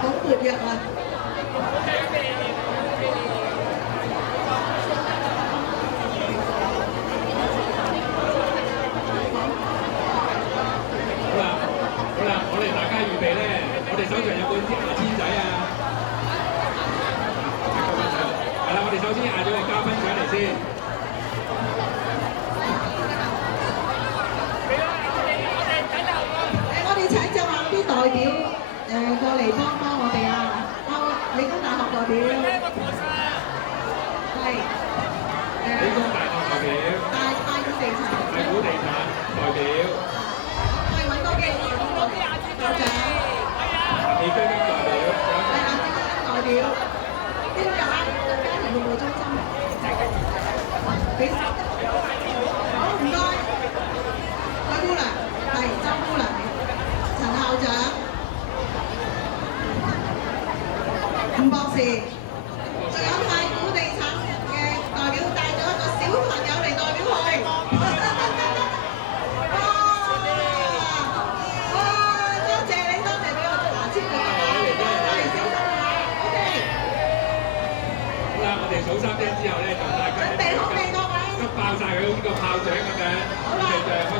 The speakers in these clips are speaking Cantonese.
好活躍啊！我哋大家預備咧，我哋手上有本牙籤仔啊，係啦，我哋首先嗌咗個嘉賓上嚟先。我哋請隻話啲代表過嚟幫我哋啊！理工大學代表係理工大學代表，太古地產代表，係揾多幾校長，李居金代表，係亞基金代表，邊個啊？家庭服務中心，俾好唔該，海姑娘係周姑娘，陳校長，吳博士，仲有太古地產嘅代表帶咗一個小朋友嚟代表佢。數3聲之後咧，就大家準備好未各位？急爆曬佢好似個炮仗咁樣。好啦，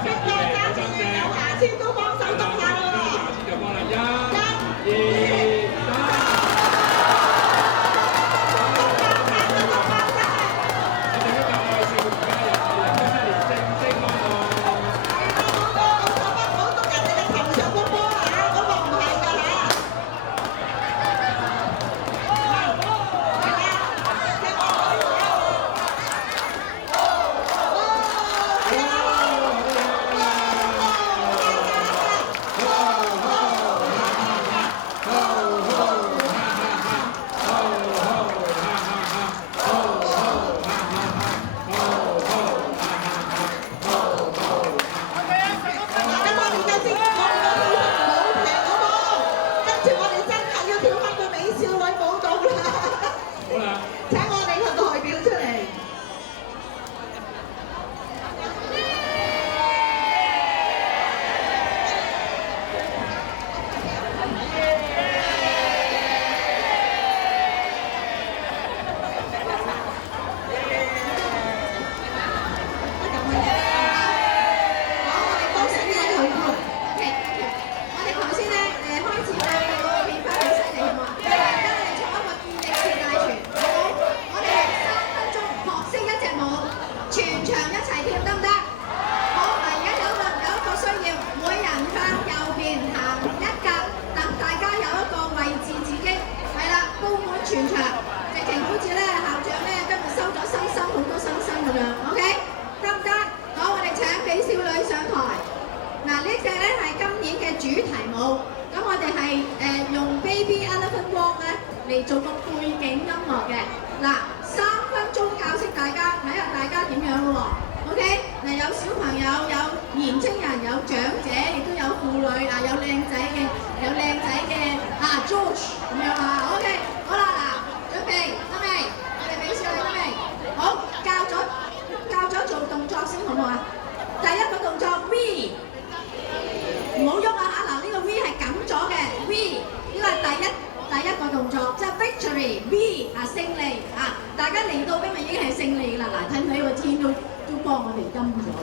今日家長有牙籤都幫手篤下咯喎。牙籤就幫啦，1、2、3。我哋呢個愛笑加入2017年正式開幕。唔好篤人哋嘅頭上個波啊！嗰個唔係㗎嚇。用 Baby Elephant Walk 咧嚟做個背景音樂嘅，嗱3分鐘教識大家，睇下大家點樣咯喎 ，OK？ 嗱有小朋友，有年青人，有長者，亦都有婦女，有靚仔嘅George 咁樣啊 ，OK？ 好啦，嗱準備得未？我哋俾少你得未？好，教咗做動作先好唔好啊？第一個動作 V。唔好喐啊嚇！嗱，呢個 V 係撳咗嘅 V， 呢個係第一個動作，即係 victory V 啊勝利啊！大家嚟到今日已經係勝利啦！嗱，睇唔睇個天都幫我哋陰咗啦。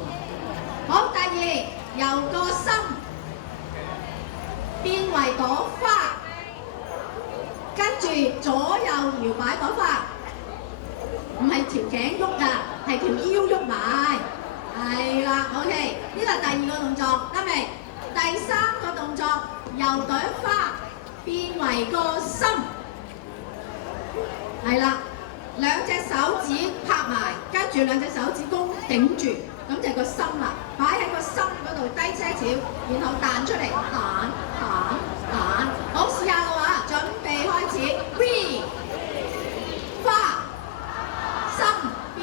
好，第二由個心變為朵花，跟住左右搖擺朵花，唔係條頸喐啊，係條腰喐埋，係啦 ，OK， 呢個係第二個動作，得未？第三個動作由朵花變為個心，係啦，兩隻手指拍埋，跟住兩隻手指公頂住，咁就係個心啦，擺喺個心嗰度低些少，然後彈出嚟，彈，好試下啦喎，準備開始 ，V 花心變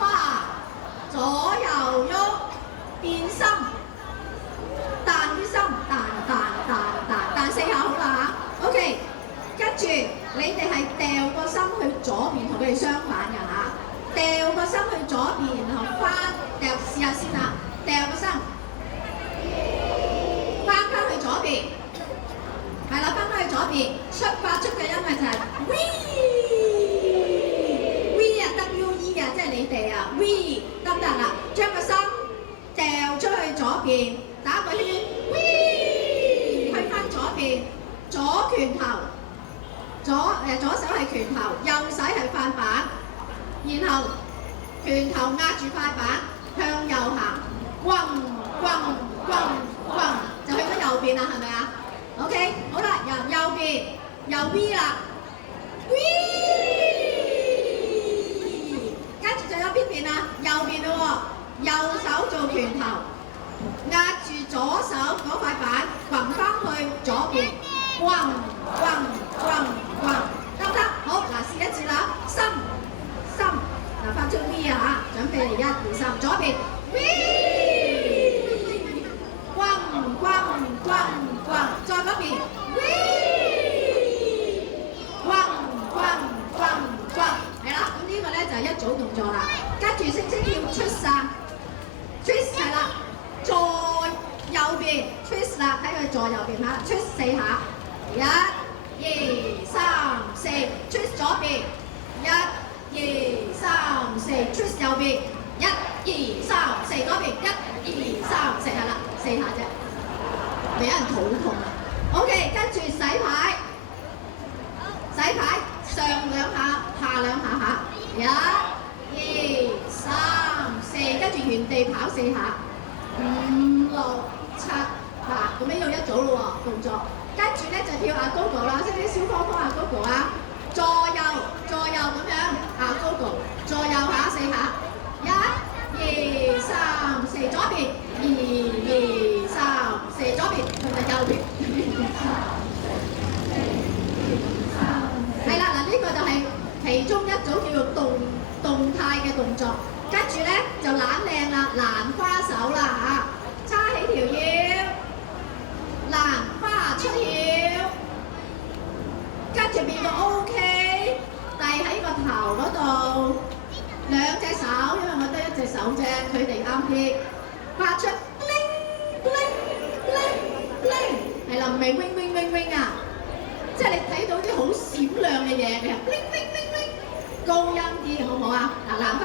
花，左右喐變心。彈啲心，彈4下好啦嚇 ，OK， 跟住你哋係掉個心去左邊，同佢哋相反㗎嚇，掉個心去左邊，然後翻掉試下先啦，掉左邊，打個圈圈，去翻左邊，左拳頭，左手係拳頭，右手係塊板，然後拳頭壓住塊板向右行，轟轟轟轟就去咗右邊啦，係咪啊？OK， 好啦，由右邊又 V 啦 ，V， 跟住就有邊邊啊？右邊咯喎，右手做拳頭，壓住左手嗰塊板，滾翻去左邊，轟轟轟轟，得唔得？好，嗱試一次啦，心，嗱發出 V 啊嚇，準備嚟1、2、3，左邊 V， 轟轟轟轟，再嗰邊 V， 轟轟轟轟，係啦，咁呢個咧就係一組動作啦。跟住識唔識跳 twist 啊 ？twist 係啦，左右邊 twist 啦，睇佢左右邊嚇 twist 4下，1、2、3、4 twist 左邊，1、2、3、4 twist 右邊，1、2、3、4左邊，1、2、3、4係啦，4下啫，咪有人肚痛啊 ！OK， 跟住洗牌，上2下，下2下嚇，1、2、3、4，跟住原地跑4下，5、6、7、8，咁樣要一組咯喎動作。跟住咧就跳阿 Gogo 啦，識唔識小方方阿 Gogo 啊？左右咁樣阿 Gogo， 左右下4下，1、2、3、4左邊，2、2、3、4左邊，同埋右邊。係啦，嗱呢個就係其中一組叫做動態嘅動作，跟住咧就懶靚啦，蘭花手啦嚇，叉起條腰，蘭花出腰，跟住變到 OK， 遞喺個頭嗰度，2隻手，因為我得1隻手啫，佢哋啱啲，發出 bling bling bling bling， 係啦，唔係 wing wing wing wing 啊，即係你睇到啲好閃亮嘅嘢，你係 bling bling bling bling， 高音啲好唔好啊？嗱，蘭花。